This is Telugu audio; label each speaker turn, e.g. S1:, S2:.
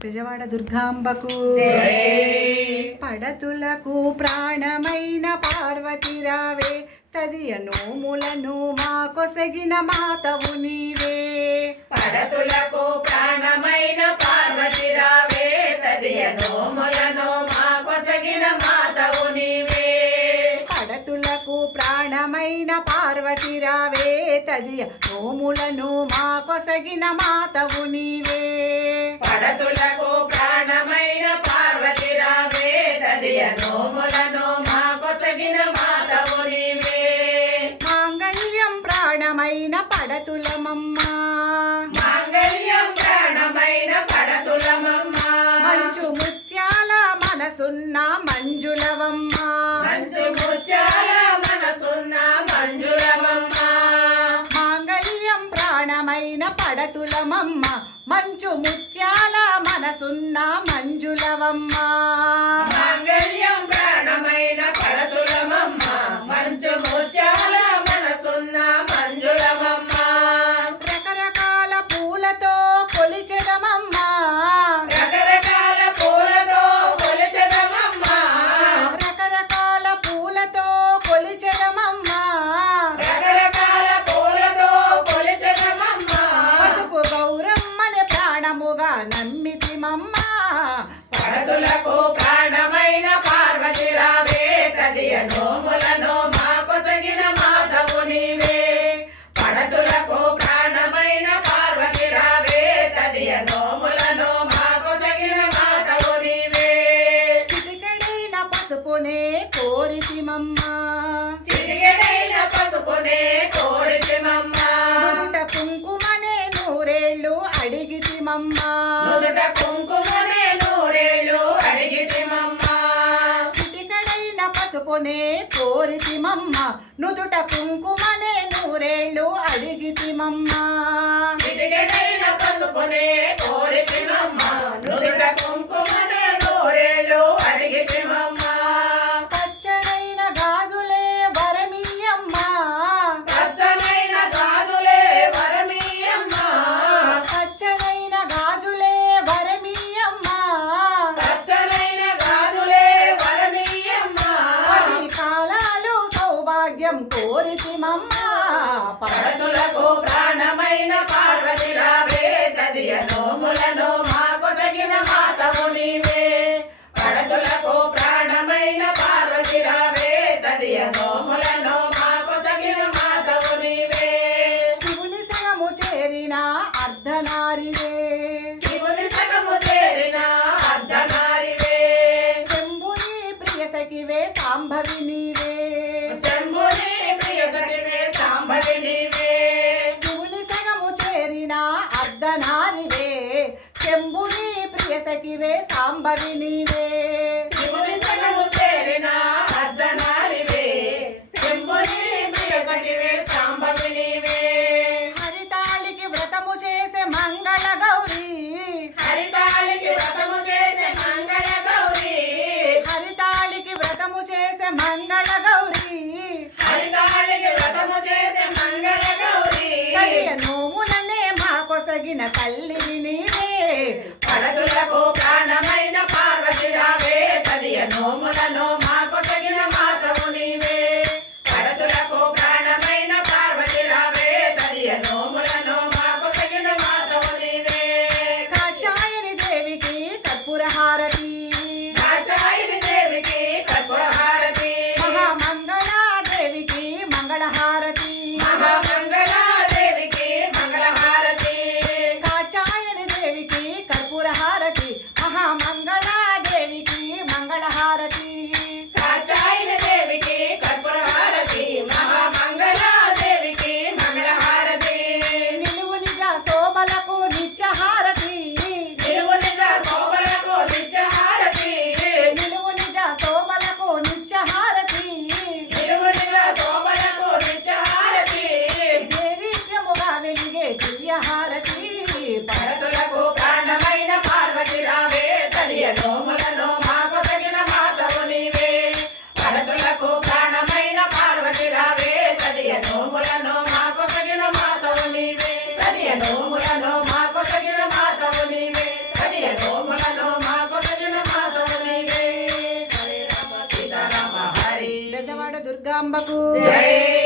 S1: విజయవాడ దుర్గాంబకు. పడతులకు ప్రాణమైన పార్వతి రావే తదియ నోములను మా కొసగిన మాతవు నీవే.
S2: పడతులకు ప్రాణమైన పార్వతి రావే తదియ నోములను మా కొసగిన మాతవు నీవే.
S1: పడతులకు ప్రాణమైన పార్వతి రావే తదియ నోములను మా కొసగిన మాతవు నీవే.
S2: ప్రాణమైన
S1: పడతులమమ్మ.
S2: మాంగళ్యం ప్రాణమైన పడతులమమ్మ.
S1: మంచు ముత్యాల మనసున్న మంజులవమ్మ.
S2: మంచు ముత్యాల మనసున్న మంజులమమ్మ.
S1: మాంగళ్యం ప్రాణమైన పడతులమమ్మ. మంచు ముత్యాల మనసున్న మంజులవమ్మ.
S2: మాంగళ్యం ప్రాణమైన పడతులమమ్మ. మంచు ముత్యాల
S1: ప్రాణముగా నమ్మితిమమ్మ.
S2: పడతులకు ప్రాణమైన పార్వతి రావే కదియ నోములను మా కొసగిన మాధవు నీవే. పడతులకు ప్రాణమైన పార్వతి రావే తదియ నోములను మా కొసగిన మాధవు నీవే.
S1: చిటికెడైన పసుపునే కోరితిమమ్మ.
S2: చిరిగడైన పసుపునే కోరితిమమ్మ
S1: కోరితిమమ్మ. నుదుట కుంకుమనే నూరేళ్ళు అడిగితిమమ్మ.
S2: చిటికెడైన కోరితిమమ్మ.
S1: సౌభాగ్యం కోరితిమమ్మ
S2: పడతులకు ప్రాణమైన పార్వతి రావే తదియ నోములను మా కొసగిన మాతవు నీవే. పడతులకు ప్రాణమైన పార్వతి రావే తదియ నోములను మా కొసగిన మాతవు నీవే.
S1: శివుని సగము చేరిన అర్ధనారివే.
S2: శివుని సగము చేరిన అర్ధనారివే.
S1: శంభుని ప్రియ సఖివే సాంభవి నీవే.
S2: శంభుని ప్రియ సఖివే
S1: సాంభవి నీవే
S2: శివుని సగము చేరిన అర్ధనారివే. శంభుని ప్రియ సఖివే సాంబవి నీవే
S1: హరితాళికి వ్రతము చేసే మంగళ గౌరీ.
S2: హరితాళికి వ్రతము చేసే మంగళ గౌరీ.
S1: హరితాళికి వ్రతము చేసే మంగళ మా కొసగిన నీవే
S2: పడదులకు ప్రాణమైన
S1: దుర్గాంబకు
S2: జై